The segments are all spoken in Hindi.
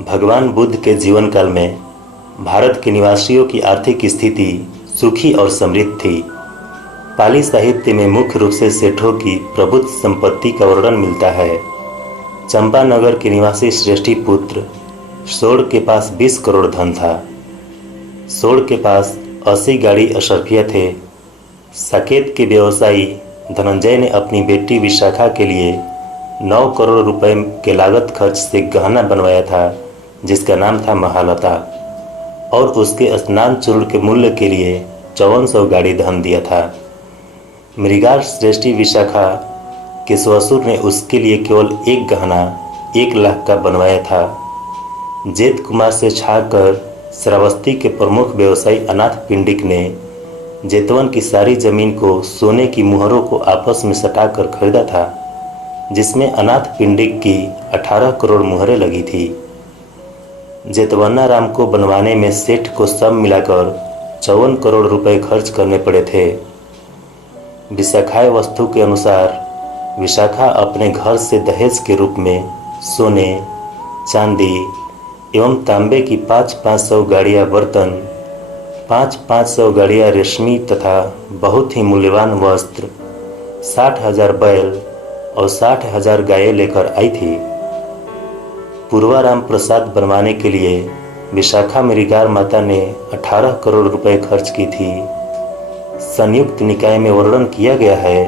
भगवान बुद्ध के जीवन काल में भारत के निवासियों की आर्थिक स्थिति सुखी और समृद्ध थी। पाली साहित्य में मुख्य रूप से सेठों की प्रभुत्व संपत्ति का वर्णन मिलता है। चंपानगर के निवासी श्रेष्ठी पुत्र सोड़ के पास 20 करोड़ धन था। सोड़ के पास 80 गाड़ी अशर्फिया थे। साकेत के व्यवसायी धनंजय ने अपनी बेटी विशाखा के लिए 9 करोड़ रुपए के लागत खर्च से गहना बनवाया था, जिसका नाम था महालता, और उसके स्नान चूर्ण के मूल्य के लिए 5400 गाड़ी धन दिया था। मृगार श्रेष्ठी विशाखा के ससुर ने उसके लिए केवल एक गहना 1 लाख का बनवाया था। जेत कुमार से छाकर श्रावस्ती के प्रमुख व्यवसायी अनाथ पिंडिक ने जेतवन की सारी जमीन को सोने की मुहरों को आपस में सटाकर खरीदा था, जिसमें अनाथ पिंडिक की 18 करोड़ मुहरें लगी थी। जेतवन्ना राम को बनवाने में सेठ को सब मिलाकर 54 करोड़ रुपए खर्च करने पड़े थे। विशाखाय वस्तु के अनुसार विशाखा अपने घर से दहेज के रूप में सोने, चांदी एवं तांबे की 500 गाड़ियाँ बर्तन, 500 गाड़ियाँ रेशमी तथा बहुत ही मूल्यवान वस्त्र, 60,000 बैल और 60,000 गायें लेकर आई थी। पूर्वाराम प्रसाद बनवाने के लिए विशाखा मृगार माता ने 18 करोड़ रुपए खर्च की थी। संयुक्त निकाय में वर्णन किया गया है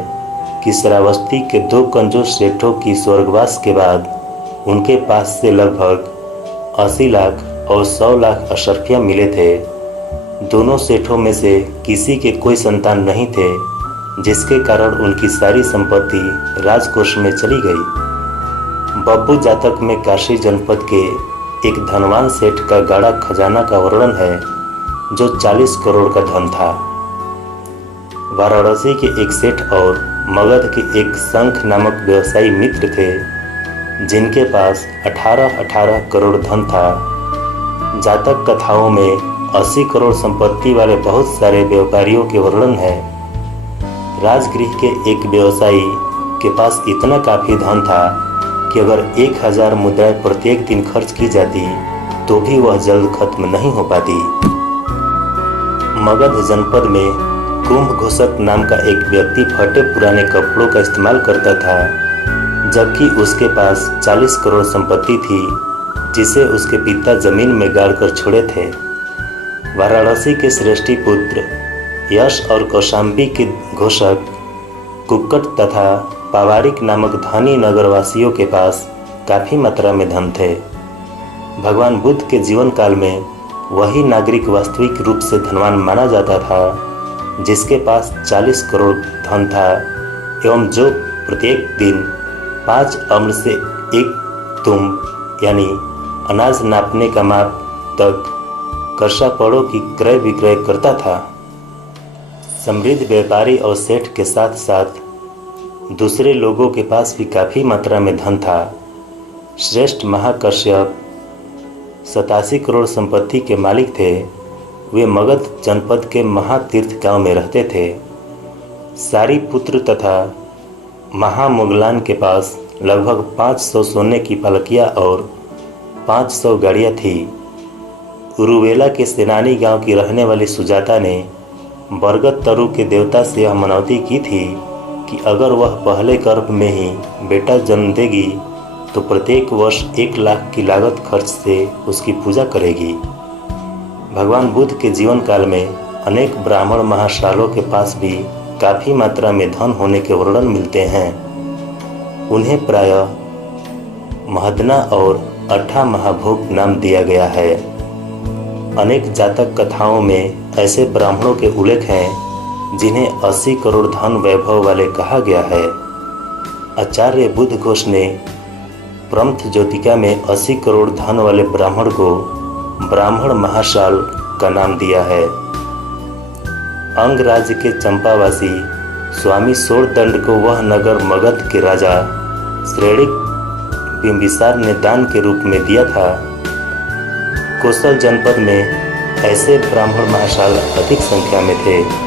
कि श्रावस्ती के 2 कंजूस सेठों की स्वर्गवास के बाद उनके पास से लगभग 80 लाख और 100 लाख अशर्फिया मिले थे। दोनों सेठों में से किसी के कोई संतान नहीं थे, जिसके कारण उनकी सारी संपत्ति राजकोष में चली गई। बब्बू जातक में काशी जनपद के एक धनवान सेठ का गाढ़ा खजाना का वर्णन है, जो 40 करोड़ का धन था। वाराणसी के एक सेठ और मगध के एक शंख नामक व्यवसायी मित्र थे, जिनके पास 18 करोड़ धन था। जातक कथाओं में 80 करोड़ संपत्ति वाले बहुत सारे व्यापारियों के वर्णन है। राजगृह के एक व्यवसायी के पास इतना काफी धन था कि अगर 1000 मुद्राएं प्रत्येक दिन खर्च की जाती तो भी वह जल्द खत्म नहीं हो पाती। मगध जनपद में कुंभ घोषक नाम का एक व्यक्ति फटे पुराने कपड़ों का इस्तेमाल करता था, जबकि उसके पास 40 करोड़ संपत्ति थी, जिसे उसके पिता जमीन में गाड़कर छोड़े थे। वाराणसी के श्रेष्ठी पुत्र यश और कौशाम्बी के घोषक कुक्कट तथा पावारिक नामक धनी नगरवासियों के पास काफी मात्रा में धन थे। भगवान बुद्ध के जीवन काल में वही नागरिक वास्तविक रूप से धनवान माना जाता था, जिसके पास 40 करोड़ धन था एवं जो प्रत्येक दिन 5 अम्ल से 1 तुम यानी अनाज नापने का माप तक कर्षापड़ों की क्रय विक्रय करता था। समृद्ध व्यापारी और सेठ के साथ साथ दूसरे लोगों के पास भी काफ़ी मात्रा में धन था। श्रेष्ठ महाकश्यप 87 करोड़ संपत्ति के मालिक थे। वे मगध जनपद के महातीर्थ गांव में रहते थे। सारी पुत्र तथा महामुगलान के पास लगभग 500 सोने की पलकियाँ और 500 गाड़ियाँ थी। उरुवेला के सेनानी गांव की रहने वाली सुजाता ने बरगद तरु के देवता से यह मनौती की थी कि अगर वह पहले गर्भ में ही बेटा जन्म देगी तो प्रत्येक वर्ष 1 लाख की लागत खर्च से उसकी पूजा करेगी। भगवान बुद्ध के जीवन काल में अनेक ब्राह्मण महाशालों के पास भी काफ़ी मात्रा में धन होने के वर्णन मिलते हैं। उन्हें प्रायः महदना और 8 महाभोग नाम दिया गया है। अनेक जातक कथाओं में ऐसे ब्राह्मणों के उल्लेख हैं जिन्हें 80 करोड़ धन वैभव वाले कहा गया है। आचार्य बुद्ध घोष ने प्रमथ ज्योतिका में 80 करोड़ धन वाले ब्राह्मण को ब्राह्मण महाशाल का नाम दिया है। अंग राज्य के चंपावासी स्वामी सोड़दंड को वह नगर मगध के राजा श्रेणिक बिंबिसार ने दान के रूप में दिया था। कोसल जनपद में ऐसे ब्राह्मण महाशाल अधिक संख्या में थे।